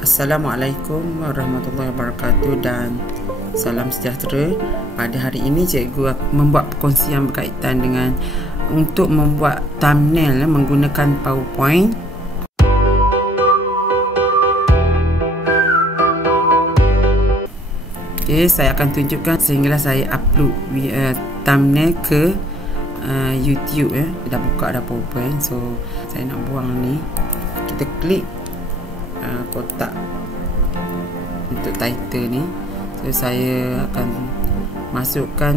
Assalamualaikum warahmatullahi wabarakatuh dan salam sejahtera. Pada hari ini cikgu membuat perkongsian berkaitan dengan untuk membuat thumbnail menggunakan PowerPoint. Okay, saya akan tunjukkan sehinggalah saya upload thumbnail ke YouTube. Dah buka dah PowerPoint, so saya nak buang ni. Kita klik kotak untuk title ni. So saya akan masukkan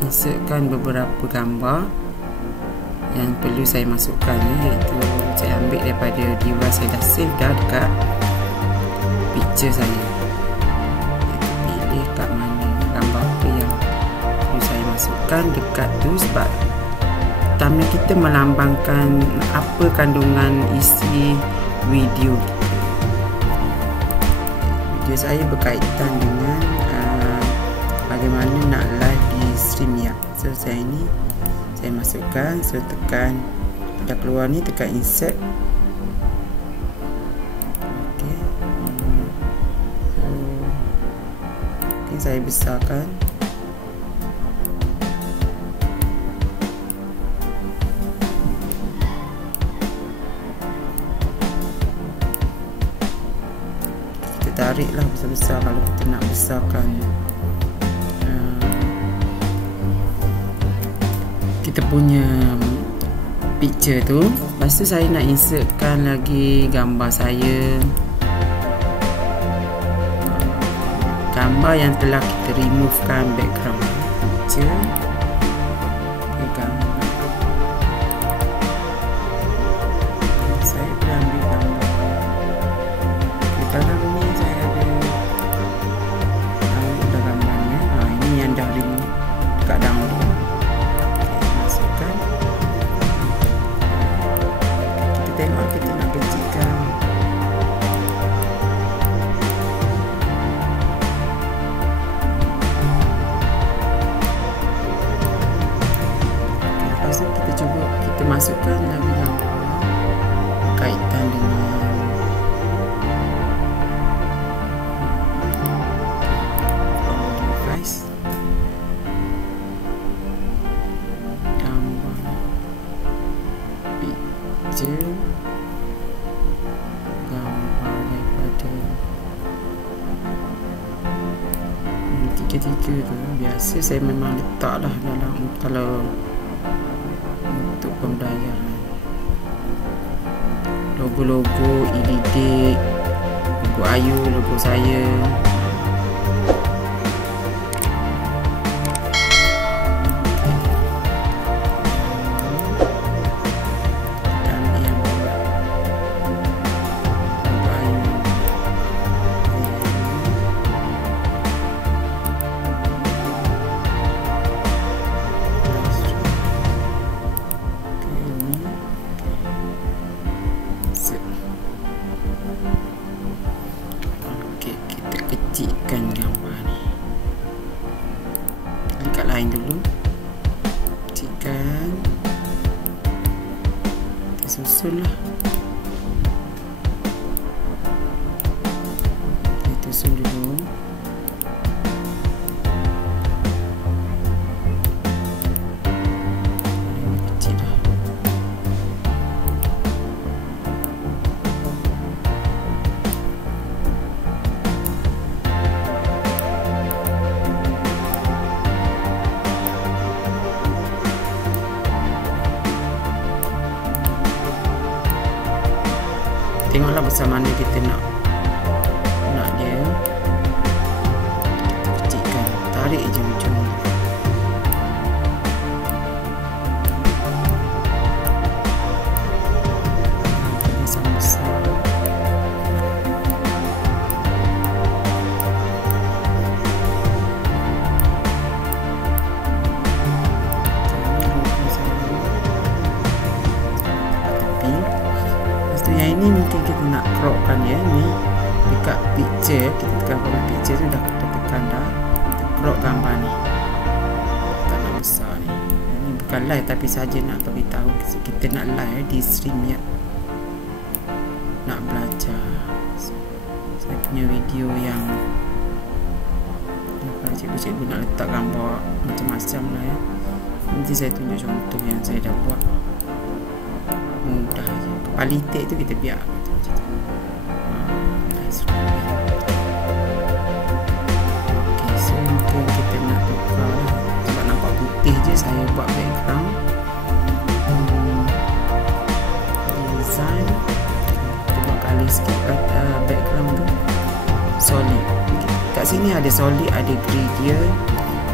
insertkan beberapa gambar yang perlu saya masukkan, iaitu saya ambil daripada device saya dah save dah dekat picture saya. Pilih kat mana gambar apa yang perlu saya masukkan dekat tu, sebab thumbnail kita melambangkan apa kandungan isi video saya berkaitan dengan bagaimana nak live di Semoga. So saya masukkan, so tekan dah keluar ni, tekan insert. Okay. So saya besarkan. Tariklah besar-besar kalau kita nak besarkan kita punya picture tu. Lepas tu saya nak insertkan lagi gambar saya, gambar yang telah kita removekan background picture. Saya dah ambil gambar dalam ni, saya ada download gambarnya. Ini yang dah remove dekat download. Masukkan. Kita tengok, kita nak kecilkan. Lepas tu kita cuba kita masukkan lagi gambar berkaitan dengan gambar daripada tiga-tiga tu. Biasa saya memang letak dah dalam, kalau untuk pembayaran, logo-logo e-didik, logo Ayu, logo saya. Kecilkan gambar ni, klik kat lain dulu, kecilkan, kita susun lah, kita susun dulu. Kecil dah. Tengoklah besar mana kita nak dia. Kita kecilkan, tarik je ujung. Ini sama besar. Yang ini mungkin kita nak cropkan ya, ni dekat picture, kita tekan pada picture tu dah kita tekan dah, kita crop gambar ni, tak nak besar ni. Ini bukan live tapi saja nak beritahu kita nak live di Semoga, nak belajar saya punya video yang kalau cikgu-cikgu nak letak gambar macam-macam lah ya. Nanti saya tunjuk contoh yang saya dah buat. Mudah je. Palitik tu kita biar. Okay, so mungkin kita nak tukar lah. Sebab nampak putih je, saya buat background. Design. Kita buat colour sikit background tu. Solid. Kat sini ada solid, ada gradient.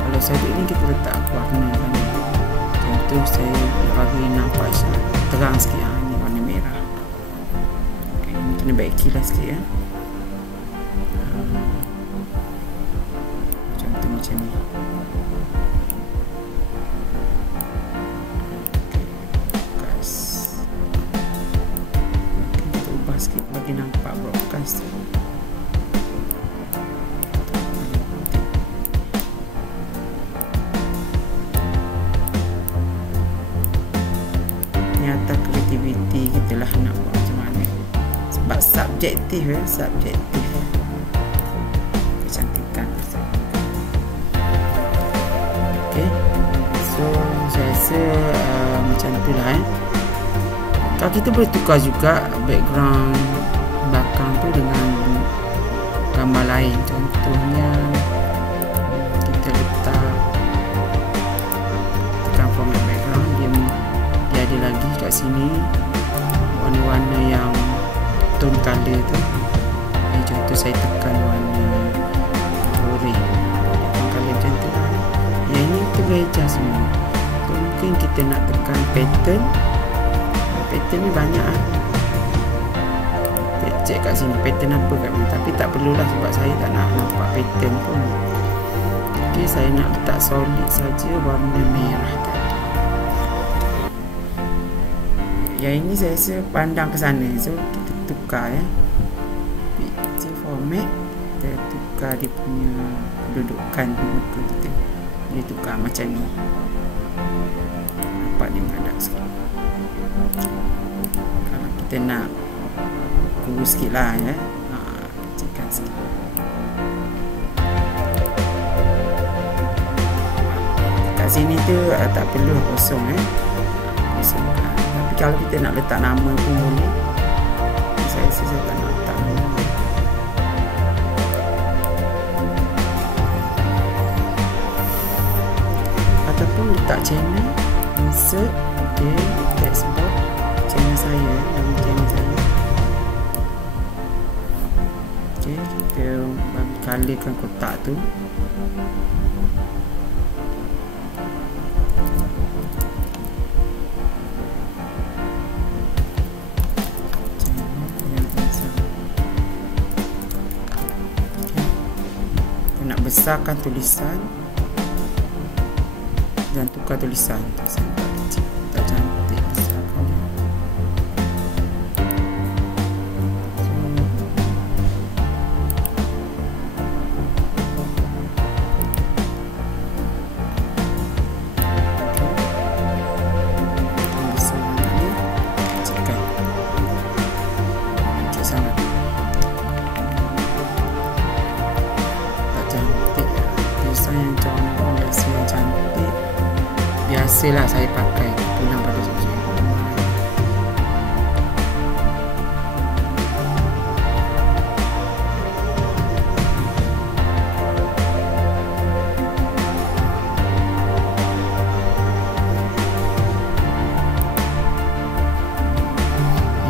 Kalau solid ni kita letak warna kan. Contoh saya nak bagi nampak terang sikit ni warna merah. Okay, kena baiki lah sikit ya. Contoh macam ni. Okay, kita ubah sikit bagi nampak broadcast tu. Nyata kreativiti kita lah nak buat macam mana. Sebab subjektif ya, subjektif kecantikan. Okay, so saya rasa macam tu lah Kalau kita boleh tukar juga background belakang tu dengan gambar lain. Contohnya kita letak tekan format background, dia ada lagi kat sini warna-warna yang tone color tu. Contoh saya tekan warna orange, tone color macam tu lah. Yang ini kita boleh adjust semua. So, mungkin kita nak tekan pattern. Pattern ni banyak kita check kat sini pattern apa kat mana. Tapi tak perlulah sebab saya tak nak nampak pattern pun. Okay, saya nak letak solid saja warna merah tadi. Yang ini saya rasa pandang ke sana. So kita tukar ya. Picture format, kita tukar dia punya kedudukan muka kita. Dia tukar macam ni. Nampak dia menghadap sikit. Kalau kita nak kurus sikit lah ya. Kecilkan sikit. Kat sini tu tak perlu kosong ya. Kosongkan. Tapi kalau kita nak letak nama pun boleh. Saya rasa saya tak nak letak nama. Ataupun letak channel, insert, okay, text box, channel saya, nama channel saya. Okay, kita bagi colorkan kotak tu. Besarkan tulisan dan tukar tulisan tak kecil, tak cantik, besarkan dia. Besar ni kecilkan, kecil sangat. Yang contoh biasa yang cantik biasalah saya pakai pulang pada sosial.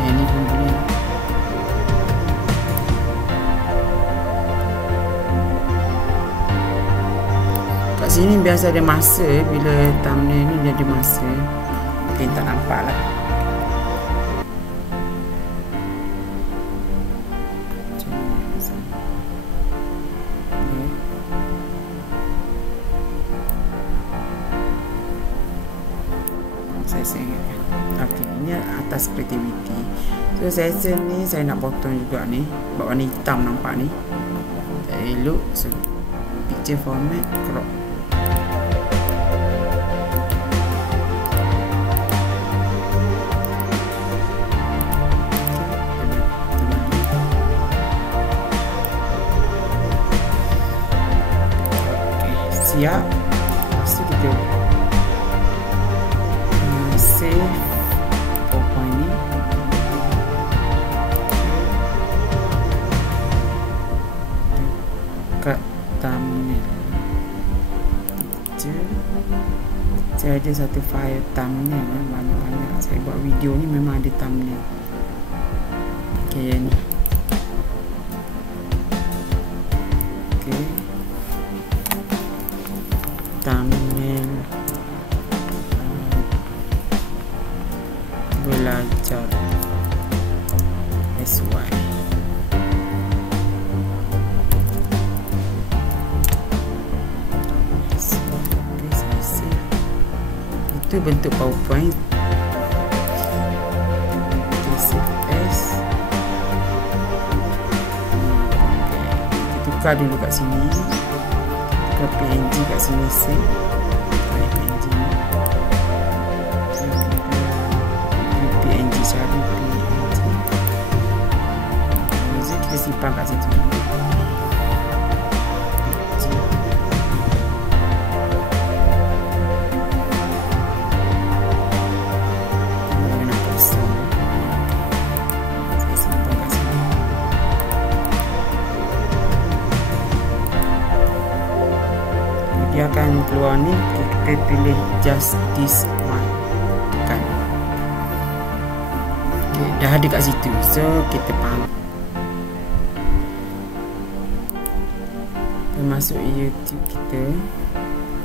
Ini pun boleh. Kat sini biasa ada masa. Bila thumbnail ni dia ada masa, mungkin tak nampak lah. Saya ingatkan. Ok, ini atas creativity. So saya rasa ni saya nak potong juga ni. Sebab warna hitam nampak ni tak elok. So picture format, crop. siap. Lepas tu kita save PowerPoint ni. Dekat thumbnail. Saya ada satu file thumbnail, banyak-banyak. Saya buat video ni memang ada thumbnail. Okey, yang ni. Okey. Thumbnail belajar SY. Itu bentuk PowerPoint. CSS. Kita tukar dulu kat sini. Tukar PNG kat sini. Save PNG ni. PNG cari PNG. Kita simpan kat situ. Dia akan keluar ni, kita pilih just this one, tekan. Okay, dah ada kat situ, so kita faham. Kita masuk YouTube kita,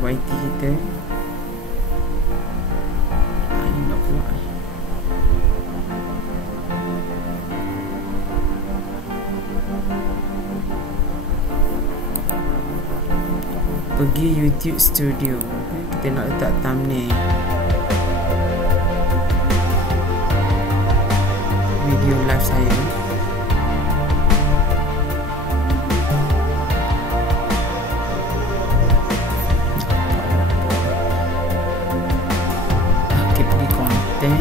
YT kita. Ini nak keluar. Pergi YouTube Studio. Kita nak letak thumbnail video live saya. Okey, pergi konten.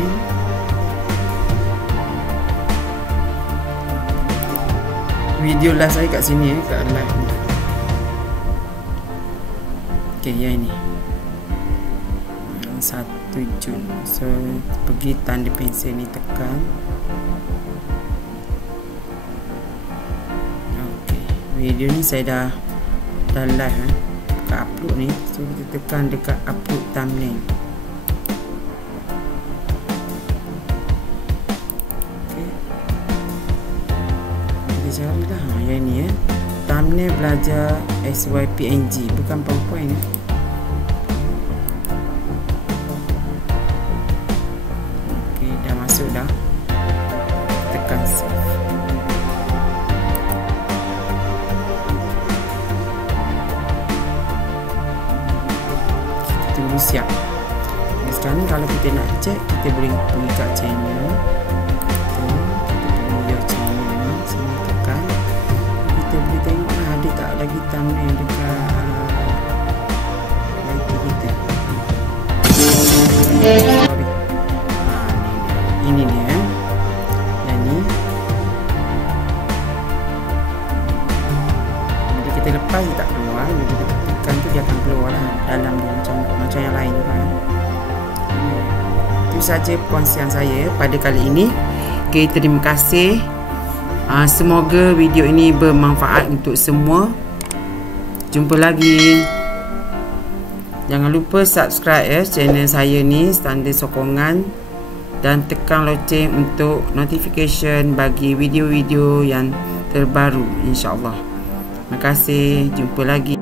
Video live saya kat sini, kat live ni. Okay, yang ini 1 Jun. So pergi tanda pensel ni, tekan. Okay, video ni saya dah live dekat upload ni. So kita tekan dekat upload thumbnail. Okay, kita carilah yang ni thumbnail belajar SYPNG, bukan PowerPoint Okey, dah masuk dah. Tekan save. Kita tunggu siap. Sekarang ni kalau kita nak cek, kita boleh pergi kat channel. Kita pilih your channel ni, sini tekan. Kita boleh tengok lah ada tak lagi thumbnail dekat YT kita. Sorry. Ini dia. Yang ni. Bila kita lepas dia tak keluar. Bila kita tekan tu dia akan keluar lah dalam dia, macam yang lain juga. Itu saja perkongsian saya pada kali ini. Okay, terima kasih. Semoga video ini bermanfaat untuk semua. Jumpa lagi. Jangan lupa subscribe channel saya ni, tanda sokongan, dan tekan loceng untuk notification bagi video-video yang terbaru, insya-Allah. Terima kasih. Jumpa lagi.